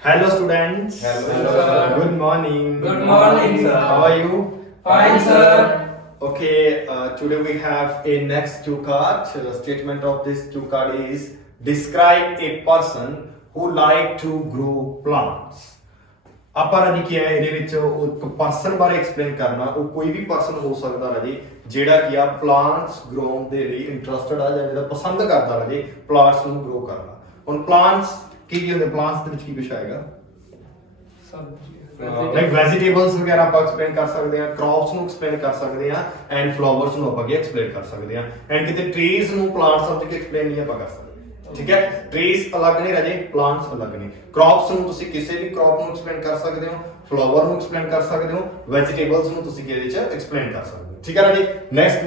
Hello students. Hello, sir. Good morning. Good morning, sir. How are you? Fine, sir. Okay, today we have a next cue card. The statement of this cue card is describe a person who like to grow plants. ਆਪਾਂ ਰਾਜੀ ਕੀ ਹੈ ਇਹਦੇ ਵਿੱਚ ਉਹ ਇੱਕ ਪਰਸਨ ਬਾਰੇ ਐਕਸਪਲੇਨ ਕਰਨਾ। ਉਹ ਕੋਈ ਵੀ ਪਰਸਨ ਹੋ ਸਕਦਾ ਰਾਜੀ ਜਿਹੜਾ ਕੀ ਆ ਪਲਾਂਟਸ ਗਰੋਨ ਦੇ ਲਈ ਇੰਟਰਸਟਿਡ ਆ ਜਾਂ ਜਿਹੜਾ ਪਸੰਦ ਕਰਦਾ ਰਾਜੀ ਪਲਾਂਟਸ ਨੂੰ ਗਰੋ ਕਰਨਾ। ਹੁਣ ਪਲਾਂਟਸ ਕੀ ਹੁੰਦੇ ਪਲਾਂਟਸ ਦੇ ਵਿੱਚ ਕੀ ਕੁਛ ਆਏਗਾ ਲਾਈਕ ਵੈਜੀਟੇਬਲਸ ਵਗੈਰਾ ਆਪਾਂ ਐਕਸਪਲੇਨ ਕਰ ਸਕਦੇ ਆ, ਕ੍ਰੌਪਸ ਨੂੰ ਐਕਸਪਲੇਨ ਕਰ ਸਕਦੇ ਆ ਐਂਡ ਫਲਾਵਰਸ ਨੂੰ ਆਪਾਂ ਕੀ ਐਕਸਪਲੇਨ ਕਰ ਸਕਦੇ ਆ ਐਂਡ ਕਿਤੇ ਟਰੀਜ਼ ਨੂੰ ਪਲਾਂਟਸ ਸਮਝ ਕੇ ਐਕਸਪਲੇਨ ਨਹੀਂ ਆਪਾਂ ਕਰ ਸਕਦੇ। ਠੀਕ ਹੈ, ਟਰੀਜ਼ ਅਲੱਗ ਨੇ ਰਾਜੇ, ਪਲਾਂਟਸ ਅਲੱਗ ਨੇ। ਕ੍ਰੌਪਸ ਨੂੰ ਤੁਸੀਂ ਕਿਸੇ ਵੀ ਕ੍ਰੌਪ ਨੂੰ ਐਕਸਪਲੇਨ ਕਰ ਸਕਦੇ ਹੋ, ਫਲਾਵਰ ਨੂੰ ਐਕਸਪਲੇਨ ਕਰ ਸਕਦੇ ਹੋ, ਵੈਜੀਟੇਬਲਸ ਨੂੰ ਤੁਸੀਂ ਕਿਹਦੇ ਚ ਐਕਸਪਲੇਨ ਕਰ ਸਕਦੇ ਹੋ। ਠੀਕ ਹੈ ਰਾਜੇ, next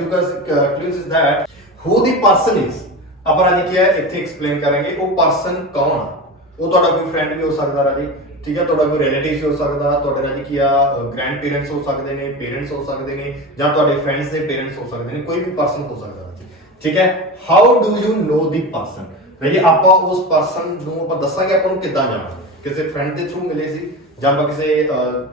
clues is that who the person is. ਆਪਾਂ ਰਾਜੇ ਕੀ ਹੈ ਇੱਥੇ ਐਕਸਪਲੇਨ ਕਰਾਂਗੇ ਉਹ ਪਰਸਨ ਕੌਣ ਆ। ਉਹ ਤੁਹਾਡਾ ਕੋਈ ਫਰੈਂਡ ਵੀ ਹੋ ਸਕਦਾ ਰਾਜੇ, ਠੀਕ ਹੈ, ਤੁਹਾਡਾ ਕੋਈ ਰਿਲੇਟਿਵ ਹੋ ਸਕਦਾ, ਤੁਹਾਡੇ ਰਾਜੀ ਕੀ ਆ ਗ੍ਰੈਂਡ ਪੇਰੈਂਟਸ ਹੋ ਸਕਦੇ ਨੇ, ਪੇਰੈਂਟਸ ਹੋ ਸਕਦੇ ਨੇ, ਜਾਂ ਤੁਹਾਡੇ ਫਰੈਂਡਸ ਦੇ ਪੇਰੈਂਟਸ ਹੋ ਸਕਦੇ ਨੇ, ਕੋਈ ਵੀ ਪਰਸਨ ਹੋ ਸਕਦਾ ਰਾਜੀ। ਠੀਕ ਹੈ, ਹਾਊ ਡੂ ਯੂ ਨੋ ਦੀ ਪਰਸਨ। ਰਾਜੀ ਆਪਾਂ ਉਸ ਪਰਸਨ ਨੂੰ ਆਪਾਂ ਦੱਸਾਂਗੇ ਆਪਾਂ ਨੂੰ ਕਿੱਦਾਂ ਜਾਣਾਂਗੇ। ਕਿਸੇ ਫਰੈਂਡ ਦੇ ਥਰੂ ਮਿਲੇ ਸੀ ਜਾਂ ਆਪਾਂ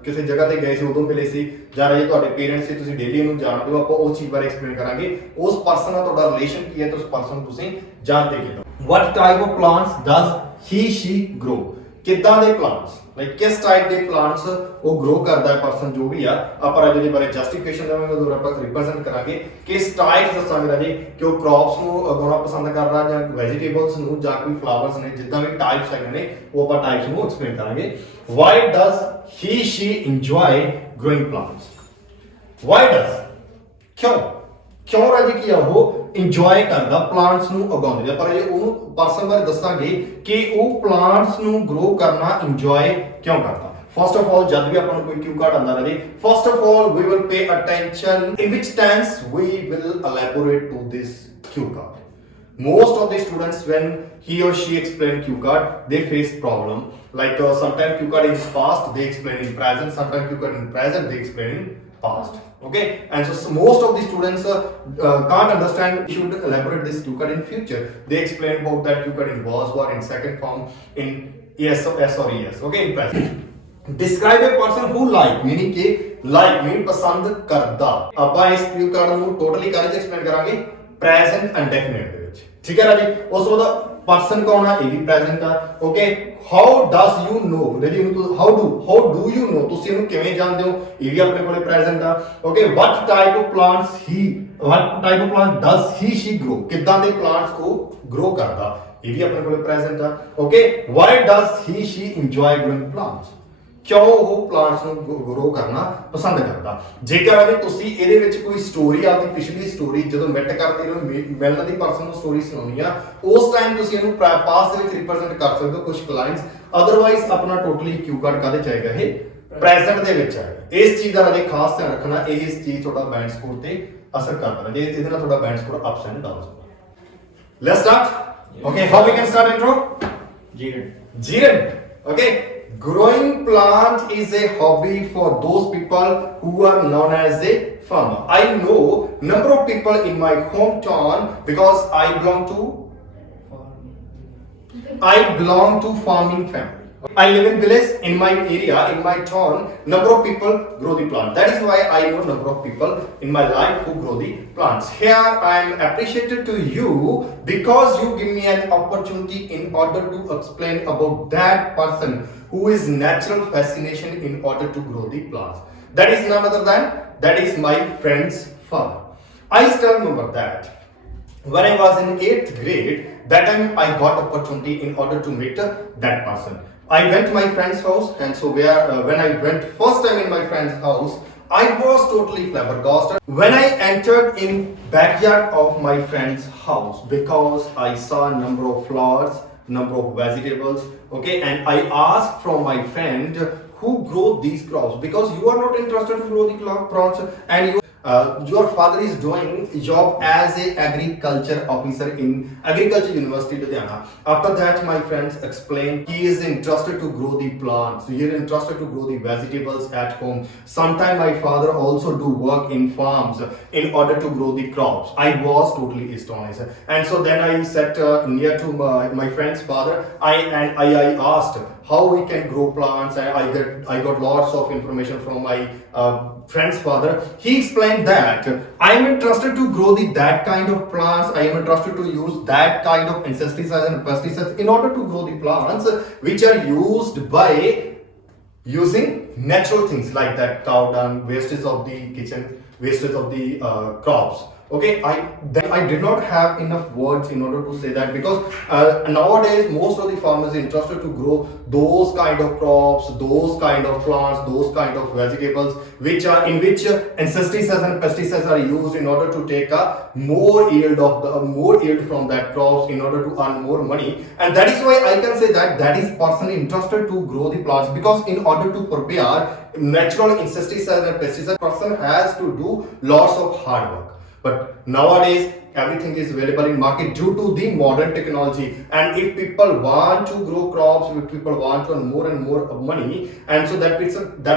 ਕਿਸੇ ਜਗ੍ਹਾ ਤੇ ਗਏ ਸੀ ਉਦੋਂ ਮਿਲੇ ਸੀ, ਜਾਂ ਰਾਜੀ ਤੁਹਾਡੇ ਪੇਰੈਂਟਸ ਸੀ ਤੁਸੀਂ ਡੇਲੀ ਉਹਨੂੰ ਜਾਣਦੇ ਹੋ, ਆਪਾਂ ਉਸ ਚੀਜ਼ ਬਾਰੇ ਐਕਸਪਲੇਨ ਕਰਾਂਗੇ। ਉਸ ਪਰਸਨ ਨਾਲ ਤੁਹਾਡਾ ਰਿਲੇਸ਼ਨ ਕੀ ਹੈ ਤੇ ਉਸ ਪਰਸਨ ਨੂੰ ਤੁਸੀਂ ਜਾਣਦੇ ਕਿੱਦਾਂ। What type of plants does he she grow. ਕਿੱਦਾਂ ਦੇ ਪਲਾਂਟਸ ਲਾਈਕ ਕਿਸ ਟਾਈਪ ਦੇ ਪਲਾਂਟਸ ਉਹ ਗਰੋ ਕਰਦਾ ਹੈ ਪਰਸਨ ਜੋ ਵੀ ਆ। ਆਪਾਂ ਰਾਜੇ ਦੇ ਬਾਰੇ ਜਸਟੀਫਿਕੇਸ਼ਨ ਦੇਵਾਂਗੇ ਉਦੋਂ ਆਪਾਂ ਰਿਪਰੈਜ਼ੈਂਟ ਕਰਾਂਗੇ ਕਿਸ ਟਾਈਪ ਦੱਸਾਂਗੇ ਰਾਜੇ ਕਿ ਉਹ ਕ੍ਰੌਪਸ ਨੂੰ ਉਗਾਉਣਾ ਪਸੰਦ ਕਰਦਾ ਜਾਂ ਵੈਜੀਟੇਬਲਸ ਨੂੰ ਜਾਂ ਕੋਈ ਫਲਾਵਰਸ ਨੇ, ਜਿੱਦਾਂ ਵੀ ਟਾਈਪਸ ਹੈਗੇ ਨੇ ਉਹ ਆਪਾਂ ਟਾਈਪਸ ਨੂੰ ਐਕਸਪਲੇਨ ਕਰਾਂਗੇ। Why does he she enjoy growing plants. Why does ਕਿਉਂ ਰਾਜੀ ਕੀ ਆ ਉਹ ਇੰਜੋਏ ਕਰਦਾ ਪਲਾਂਟਸ ਨੂੰ ਉਗਾਉਂਦੇ। ਪਰ ਇਹ ਉਹਨੂੰ ਪਰਸਨ ਬਾਰੇ ਦੱਸਾਂਗੇ ਕਿ ਉਹ ਪਲਾਂਟਸ ਨੂੰ ਗਰੋ ਕਰਨਾ ਇੰਜੋਏ ਕਿਉਂ ਕਰਦਾ। ਫਸਟ ਆਫ ਆਲ ਜਦ ਵੀ ਆਪਾਂ ਨੂੰ ਕੋਈ ਕਿਊ ਕਾਰਡ ਆਉਂਦਾ ਰਹੇ, first of all we will pay attention in which tense we will elaborate to this cue card. Most of the students when he or she explain cue card they face problem like sometimes cue card in past they explain in present, sometimes cue card in present they explain in past. Okay, and so most of the students can't understand you should elaborate this cue card in future. They explain about that cue card in was, in second form, in yes or yes. Okay, in present describe a person who like meaning ke like mean pasand karda। ਆਪਾਂ ਇਸ cue card ਨੂੰ totally ਕਾਹਦੇ ਚ explain ਕਰਾਂਗੇ present and definite ਦੇ ਵਿੱਚ। ਠੀਕ ਹੈ ਰਾਜੀ, ਉਸ ਤੋਂ ਬਾਅਦ ਪਰਸਨ ਕੌਣ ਆ ਇਹ ਵੀ ਪ੍ਰੈਜ਼ੈਂਟ ਆ। Okay, how does you know ਰਾਜੀ ਇਹਨੂੰ ਹਾਊ ਡੂ ਯੂ ਨੋ ਤੁਸੀਂ ਇਹਨੂੰ ਕਿਵੇਂ ਜਾਣਦੇ ਹੋ ਇਹ ਵੀ ਆਪਣੇ ਕੋਲੇ ਪ੍ਰੈਜ਼ੈਂਟ ਆ। Okay, what type of plant does he she grow ਕਿੱਦਾਂ ਦੇ ਪਲਾਂਟਸ ਉਹ ਗਰੋ ਕਰਦਾ ਇਹ ਵੀ ਆਪਣੇ ਕੋਲੇ ਪ੍ਰੈਜ਼ੈਂਟ ਆ। Okay, why does he she enjoy growing plants ਕਿਉਂ ਉਹ ਪਲਾਂਟਸ ਨੂੰ ਗਰੋ ਕਰਨਾ ਪਸੰਦ ਕਰਦਾ। ਜੇਕਰ ਅਗਰ ਤੁਸੀਂ ਇਹਦੇ ਵਿੱਚ ਕੋਈ ਸਟੋਰੀ ਆਪਣੀ ਪਿਛਲੀ ਸਟੋਰੀ ਜਦੋਂ ਮਿਟ ਕਰਦੇ ਹੋ ਮਿਲਣ ਦੀ ਪਰਸਨ ਨੂੰ ਸਟੋਰੀ ਸੁਣਾਉਣੀ ਆ ਉਸ ਟਾਈਮ ਤੁਸੀਂ ਇਹਨੂੰ ਪਾਸਟ ਦੇ ਵਿੱਚ ਰਿਪਰੈਜ਼ੈਂਟ ਕਰ ਸਕਦੇ ਹੋ ਕੁਝ ਕਲਾਇੰਟਸ। ਅਦਰਵਾਈਜ਼ ਆਪਣਾ ਟੋਟਲੀ ਕਿਊ ਕਾਰਡ ਕਾਹਦੇ ਚ ਆਏਗਾ ਇਹ ਪ੍ਰੈਜ਼ੈਂਟ ਦੇ ਵਿੱਚ ਆਏਗਾ। ਇਸ ਚੀਜ਼ ਦਾ ਰਾਜੇ ਖਾਸ ਧਿਆਨ ਰੱਖਣਾ, ਇਸ ਚੀਜ਼ ਤੁਹਾਡਾ ਬੈਂਡ ਸਕੋਰ ਤੇ ਅਸਰ ਕਰਦਾ ਜੇ ਇਹਦੇ ਨਾਲ ਤੁਹਾਡਾ band score ups and downs ਹੋਊਗਾ। Let's start. Okay, how we can start intro. ਜੀਰਨ। Okay, growing plant is a hobby for those people who are known as a farmer. I know number of people in my hometown because I belong to farming family. I live in village. In my area, in my town, number of people grow the plant. That is why I know number of people in my life who grow the plants. Here I am appreciated to you because you give me an opportunity in order to explain about that person who is natural fascination in order to grow the plants. That is none other than that is my friend's father. I still remember that when I was in 8th grade, that time I got opportunity in order to meet that person. I went to my friend's house, and so when I went first time in my friend's house, I was totally flabbergasted when I entered in backyard of my friend's house because I saw a number of flowers, number of vegetables. Okay, and I asked from my friend who grow these crops because you are not interested to grow the crops and your father is doing job as a agriculture officer in agriculture university Ludhiana. After that my friends explained he is interested to grow the plants, he is interested to grow the vegetables at home. Sometime my father also do work in farms in order to grow the crops. I was totally astonished, and so then I sat near to my friend's father. I asked how we can grow plants. And I got lots of information from my friend's father. He explained that I am interested to grow that kind of plants. I am interested to use that kind of insecticides and pesticides in order to grow the plants which are used by using natural things like that cow dung, wastage of the kitchen, wastage of the crops. Okay, I did not have enough words in order to say that, because nowadays most of the farmers are interested to grow those kind of crops, those kind of plants, those kind of vegetables which are in which insecticides and pesticides are used in order to take a more yield from that crops in order to earn more money. And that is why I can say that is person interested to grow the plants, because in order to prepare natural insecticides and pesticides, person has to do lots of hard work. But nowadays everything is available in market due to the modern technology. And if people want to grow crops, if people want to earn more and more money, and so that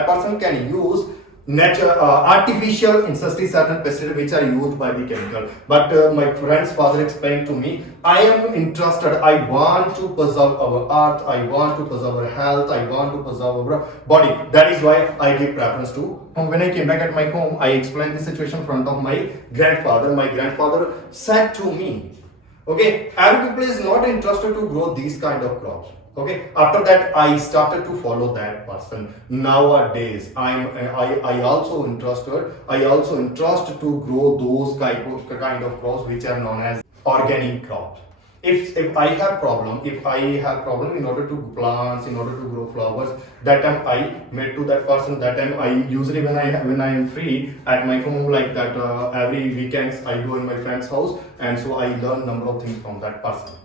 person can use artificial insecticides and pesticides which are used by the chemical. But my friend's father explained to me, I am interested, I want to preserve our earth, I want to preserve our health, I want to preserve our body. That is why I give preference to. When I came back at my home, I explained the situation in front of my grandfather. My grandfather said to me, okay, every people is not interested to grow these kind of crops. Okay, after that I started to follow that person. Nowadays I also interested to grow those kind of crops which are known as organic crops. If I have problem in order to plants, in order to grow flowers, that time I met to that person. That time I usually when I am free at my home like that, every weekends I go in my friend's house, and so I learn number of things from that person.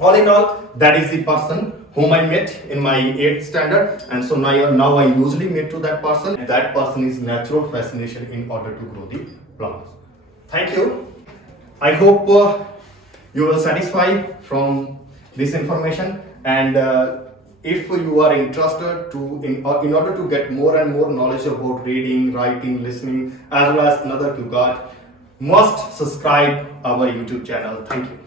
All in all, that is the person whom I met in my 8th standard, and so now I usually meet to that person. That person is natural fascination in order to grow the plants. Thank you. I hope you will satisfy from this information, and if you are interested to in order to get more and more knowledge about reading, writing, listening, as well as another QCard, must subscribe our YouTube channel. Thank you.